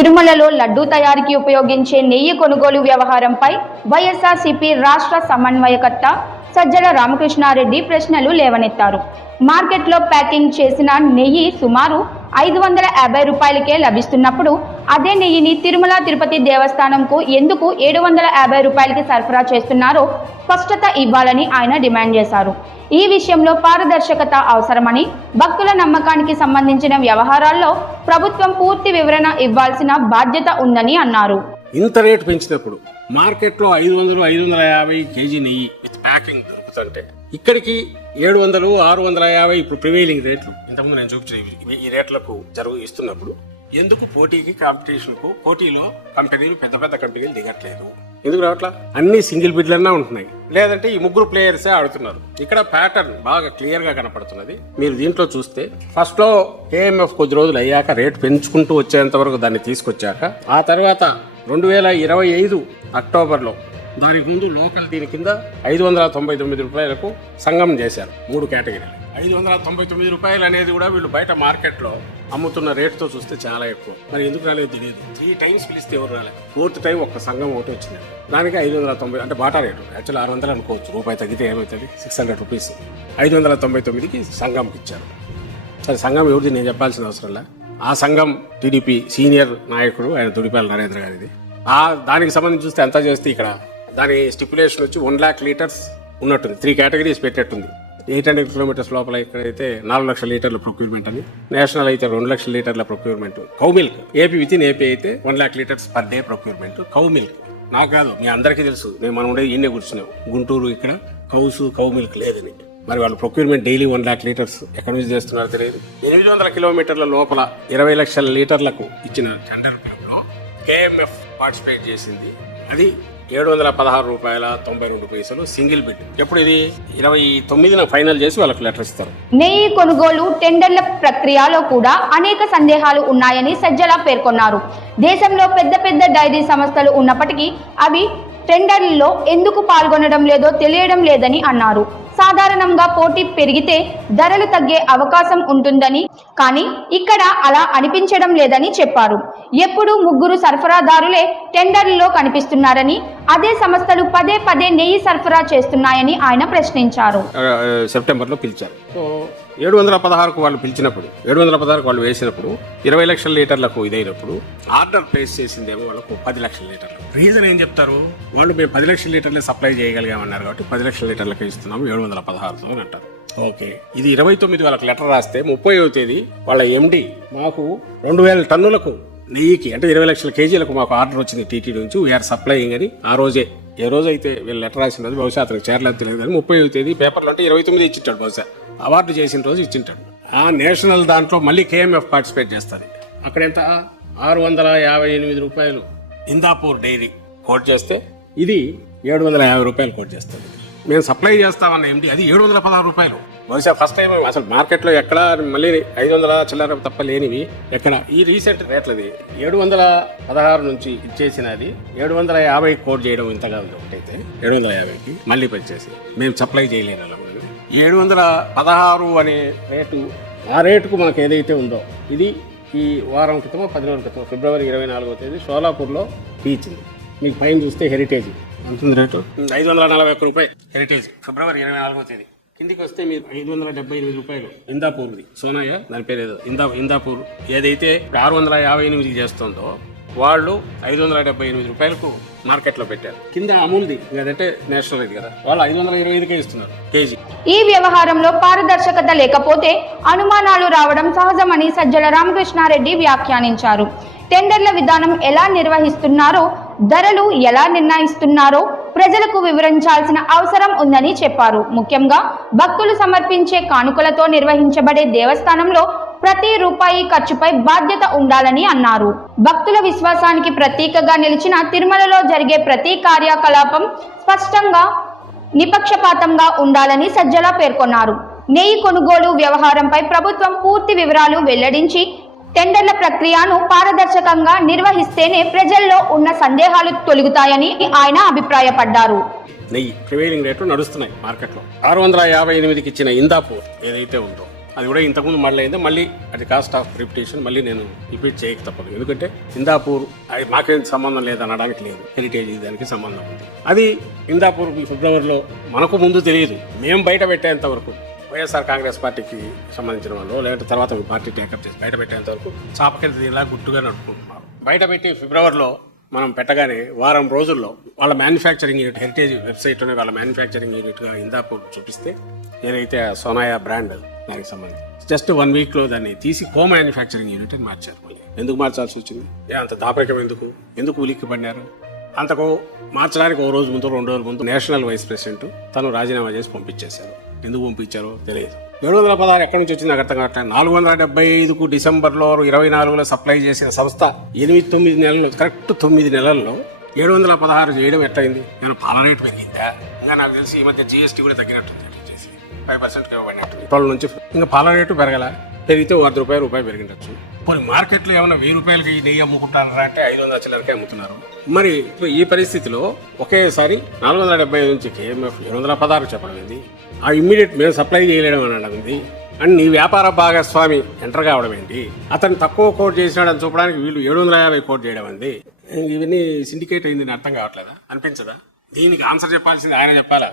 తిరుమలలో లడ్డూ తయారీకి ఉపయోగించే నెయ్యి కొనుగోలు వ్యవహారంపై వైఎస్ఆర్సీపీ రాష్ట్ర సమన్వయకర్త సజ్జల రామకృష్ణారెడ్డి ప్రశ్నలు లేవనెత్తారు. మార్కెట్లో ప్యాకింగ్ చేసిన నెయ్యి సుమారు 550 రూపాయలకే లభిస్తున్నప్పుడు అదే నెయ్యిని తిరుమల తిరుపతి దేవస్థానంకు ఎందుకు 750 రూపాయలకి సరఫరా చేస్తున్నారో స్పష్టత ఇవ్వాలని ఆయన డిమాండ్ చేశారు. ఈ విషయంలో పారదర్శకత అవసరమని, భక్తుల నమ్మకానికి సంబంధించిన వ్యవహారాల్లో ప్రభుత్వం పూర్తి వివరణ ఇవ్వాల్సిన బాధ్యత ఉందని అన్నారు. ఇంత రేటు పెంచినప్పుడు మార్కెట్లో 500-550 కేజీ నెయ్యి విత్ ప్యాకింగ్ దొరుకుతుంటే ఇక్కడికి 700-650 ఇప్పుడు ప్రివైలింగ్ రేట్లు ఇంతకుముందు నేను చూపించిన ఈ రేట్లకు ఇస్తున్నప్పుడు ఎందుకు పోటీకి కాంపిటీషన్కు పోటీలో కంపెనీలు పెద్ద పెద్ద కంపెనీలు దిగట్లేదు? ఎందుకు రావట్లా? అన్ని సింగిల్ బిడ్లన్నా ఉంటున్నాయి, లేదంటే ఈ ముగ్గురు ప్లేయర్సే ఆడుతున్నారు. ఇక్కడ ప్యాటర్న్ బాగా క్లియర్ గా కనపడుతున్నది. మీరు దీంట్లో చూస్తే ఫస్ట్ లో కేఎంఎఫ్ కొద్ది రోజులు అయ్యాక రేటు పెంచుకుంటూ వచ్చేంత వరకు దాన్ని తీసుకొచ్చాక ఆ తర్వాత 2025 అక్టోబర్లో దానికి ముందు లోకల్ దీని కింద 599 రూపాయలకు సంగమం చేశారు. 3 కేటగిరీలు 599 రూపాయలు అనేది కూడా వీళ్ళు బయట మార్కెట్లో అమ్ముతున్న రేటుతో చూస్తే చాలా ఎక్కువ. మరి ఎందుకు రాలేదు తెలియదు. 3 టైమ్స్ పిలిస్తే ఎవరు రాలేదు. 4th టైం ఒక్క సంఘం ఒకటి వచ్చింది. దానికి 590 అంటే బాటా రేటు యాక్చువల్ 600 అనుకోవచ్చు. రూపాయి తగ్గితే ఏమవుతుంది? 600 రూపీస్ 599కి సంఘంకి ఇచ్చారు. సరే, సంఘం ఎవరిది నేను చెప్పాల్సిన అవసరంలా. ఆ సంఘం టీడీపీ సీనియర్ నాయకుడు ఆయన దుడిపాల నరేంద్ర గారిది. దానికి సంబంధించి చూస్తే ఎంత చేస్తే ఇక్కడ దాని స్టిపులేషన్ వచ్చి 1 lakh లీటర్స్ ఉన్నట్టుంది. 3 కేటగిరీస్ పెట్టేట్టుంది. 800 కిలోమీటర్స్ లోపల ఇక్కడైతే 4 లక్షల లీటర్ల ప్రొక్యూర్మెంట్ అని, నేషనల్ అయితే 2 లక్షల లీటర్ల procurement. Cow milk AP with in AP అయితే 1 lakh litres per day procurement cow milk. నాకు కాదు, మీ అందరికీ తెలుసు. మనం ఉండేది ఈయనే కూర్చున్నాం గుంటూరు. ఇక్కడ కౌ మిల్క్ లేదని. మరి వాళ్ళు ప్రొక్యూర్మెంట్ డైలీ 1 lakh లీటర్స్ ఎక్కడి నుంచి చేస్తున్నారో తెలియదు. 800 కిలోమీటర్ల లోపల 20 లక్షల లీటర్లకు ఇచ్చిన టెండర్ లో కేఎంఎఫ్ పార్టిసిపేట్ చేసింది. అది 716 రూపాయల 92 పైసలు సింగిల్ బిడ్. ఎప్పుడు ఇది 29న ఫైనల్ చేసి వాళ్ళకి లెటర్ ఇస్తారు. నెయ్యి కొనుగోలు టెండర్ల ప్రక్రియలో కూడా అనేక సందేహాలు ఉన్నాయని సజ్జల పేర్కొన్నారు. దేశంలో పెద్ద పెద్ద డైరీ సంస్థలు ఉన్నప్పటికీ అవి టెండర్లలో ఎందుకు పాల్గొనడం లేదో తెలియడం లేదని అన్నారు. సాధారణంగా పోటీ పెరిగితే ధరలు తగ్గే అవకాశం ఉంటుందని, కానీ ఇక్కడ అలా అనిపించడం లేదని చెప్పారు. ఎప్పుడు ముగ్గురు సరఫరాదారులే టెండర్లలో కనిపిస్తున్నారని, అదే సంస్థలు పదే పదే నెయ్యి సరఫరా చేస్తున్నాయని ఆయన ప్రశ్నించారు. సెప్టెంబర్లో పిలిచారు. 716కు వాళ్ళు పిలిచినప్పుడు 716కు వాళ్ళు వేసినప్పుడు 20 లక్షల లీటర్లకు ఇదైనప్పుడు ఆర్డర్ ప్లేస్ చేసిందేమో వాళ్ళకు 10 లక్షల లీటర్లు. రీజన్ ఏం చెప్తారు? వాళ్ళు మేము 10 లక్షల లీటర్లే సప్లై చేయగలిగామన్నారు కాబట్టి 10 లక్షల లీటర్లకే ఇస్తున్నాము 716 అని అంటారు. ఓకే, ఇది 29 వాళ్ళకి లెటర్ రాస్తే 30వ తేదీ వాళ్ళ ఎండి మాకు 2000 టన్నులకు నెయ్యికి అంటే 20 లక్షల కేజీలకు మాకు ఆర్డర్ వచ్చింది టీటీ నుంచి, వీఆర్ సప్లయింగ్ అని. ఆ రోజే ఏ రోజైతే వీళ్ళు లెటర్ రాసిన రోజు బహుశా అతనికి చేరలేదు తెలియదు కానీ 30వ తేదీ పేపర్లో అంటే 29 ఇచ్చింటాడు. బహుశా అవార్డు చేసిన రోజు ఇచ్చింటాడు. ఆ నేషనల్ దాంట్లో మళ్ళీ కేఎంఎఫ్ పార్టిసిపేట్ చేస్తుంది. అక్కడ ఎంత 658 రూపాయలు ఇందాపూర్ డైరీ కోట్ చేస్తే ఇది 750 రూపాయలు కోట్ చేస్తుంది. మేము సప్లై చేస్తామన్న ఎండి అది 716 రూపాయలు. బహుశా ఫస్ట్ టైం అసలు మార్కెట్లో ఎక్కడ మళ్ళీ 500 చిల్లర తప్ప లేనివి ఎక్కడ. ఈ రీసెంట్ రేట్లది 716 నుంచి ఇచ్చేసినది 750 కోట్ చేయడం ఇంతగా ఉంది. ఒకటైతే 750కి మళ్ళీ పనిచేసి మేము సప్లై చేయలేము. 716 అనే రేటు, ఆ రేటుకు మనకు ఏదైతే ఉందో ఇది ఈ వారం క్రితమో 10 రోజుల క్రితం ఫిబ్రవరి 24వ తేదీ షోలాపూర్లో పీచింది. మీకు పైన చూస్తే హెరిటేజ్ అంతుంది రేటు 541 రూపాయలు హెరిటేజ్ ఫిబ్రవరి 24వ తేదీ. కిందికి వస్తే మీరు 578 రూపాయలు ఇందాపూర్ది సోనాయ దాని పేరు ఏదో ఇందాపూర్ ఏదైతే 658 చేస్తుందో వాళ్ళు 578 రూపాయలకు మార్కెట్లో పెట్టారు. కింద అమూల్ది అదంటే నేషనల్ ఇది కదా, వాళ్ళు 525కే ఇస్తున్నారు కేజీ. ఈ వ్యవహారంలో పారదర్శకత లేకపోతే అనుమానాలు రావడం సహజమని సజ్జల రామకృష్ణారెడ్డి వ్యాఖ్యానించారు. టెండర్ల విధానం ఎలా నిర్వహిస్తున్నారో, ధరలు ఎలా నిర్ణయిస్తున్నారో ప్రజలకు వివరించాల్సిన అవసరం ఉందని చెప్పారు. ముఖ్యంగా భక్తులు సమర్పించే కానుకలతో నిర్వహించబడే దేవస్థానంలో ప్రతి రూపాయి ఖర్చుపై బాధ్యత ఉండాలని అన్నారు. భక్తుల విశ్వాసానికి ప్రతీకగా నిలిచిన తిరుమలలో జరిగే ప్రతి కార్యకలాపం స్పష్టంగా నిపక్షపాతంగా ఉండాలని సజ్జల పేర్కొన్నారు. నెయ్యి కొనుగోలు వ్యవహారంపై ప్రభుత్వం పూర్తి వివరాలు వెల్లడించి టెండర్ల ప్రక్రియను పారదర్శకంగా నిర్వహిస్తేనే ప్రజల్లో ఉన్న సందేహాలు తొలగుతాయని ఆయన అభిప్రాయపడ్డారు. నెయ్యి ప్రివైలింగ్ రేట్లు నడుస్తున్నాయి మార్కెట్లో. 658కి ఇచ్చిన ఇందాపూర్ ఏదైతే ఉందో అది కూడా ఇంతకుముందు మళ్ళీ మళ్ళీ అది కాస్ట్ ఆఫ్ రిపిటేషన్ మళ్ళీ నేను రిపీట్ చేయక తప్పదు. ఎందుకంటే ఇందాపూర్ అది మాకేం సంబంధం లేదు అనడానికి లేదు, హెరిటేజ్ దానికి సంబంధం ఉంది. అది ఇందాపూర్ ఫిబ్రవరిలో మనకు ముందు తెలియదు, మేము బయట పెట్టేంత వరకు వైఎస్ఆర్ కాంగ్రెస్ పార్టీకి సంబంధించిన వాళ్ళు లేదంటే తర్వాత మీ పార్టీ టేకప్ చేసి బయట పెట్టేంత వరకు చాపకెళ్తే ఇలా గుట్టుగా నడుపుకుంటున్నారు. బయట పెట్టి ఫిబ్రవరిలో మనం పెట్టగానే వారం రోజుల్లో వాళ్ళ మ్యానుఫ్యాక్చరింగ్ యూనిట్ హెరిటేజ్ వెబ్సైట్లోనే వాళ్ళ మ్యానుఫ్యాక్చరింగ్ యూనిట్గా ఇందాపూర్ చూపిస్తే ఏదైతే సోనాయా బ్రాండ్ దానికి సంబంధించి జస్ట్ 1 వీక్లో దాన్ని తీసి కో మ్యానుఫ్యాక్చరింగ్ యూనిట్ అని మార్చారు. మళ్ళీ ఎందుకు మార్చాల్సి వచ్చింది? అంత దాపరికం ఎందుకు ఉలిక్కి పడినారు? అంతకు మార్చడానికి 1 రోజు ముందు 2 రోజుల ముందు నేషనల్ వైస్ ప్రెసిడెంట్ తను రాజీనామా చేసి పంపించేశారు. ఎందుకు పంపించారో తెలియదు. 716 ఎక్కడి నుంచి వచ్చింది నాకు అర్థం కావట్లేదు. 475కు డిసెంబర్లో 24లో సప్లై చేసిన సంస్థ 8-9 నెలల్లో కరెక్ట్ 9 నెలల్లో 716 చేయడం ఎట్లయింది? నేను పాల రేటు పెరిగిందా? ఇంకా నాకు తెలిసి ఈ మధ్య జీఎస్టీ కూడా తగ్గినట్టుంది, 5% ఇవ్వబడినట్టు. 12 నుంచి ఇంకా పాల రేటు పెరగల, పెరిగితే రూపాయి పెరిగిండొచ్చు. పోనీ మార్కెట్లో ఏమైనా 1000 రూపాయలకి నెయ్యి అమ్ముకుంటారా అంటే 500 చిల్లరకే అమ్ముతున్నారు. మరి ఈ పరిస్థితిలో ఒకేసారి 475 నుంచి KMF 716 చెప్పడం ఏంది? ఆ ఇమ్మీడియట్ మేము సప్లై చేయలేడం అని అన్నది అండ్ నీ వ్యాపార భాగస్వామి ఎంటర్ కావడం ఏంటి? అతను తక్కువ కోట్ చేసినాడని చూపడానికి వీళ్ళు 750 కోట్ చేయడం అంది. ఇవన్నీ సిండికేట్ అయింది అర్థం కావట్లేదా? అనిపించదా? దీనికి ఆన్సర్ చెప్పాల్సింది ఆయన చెప్పాలా?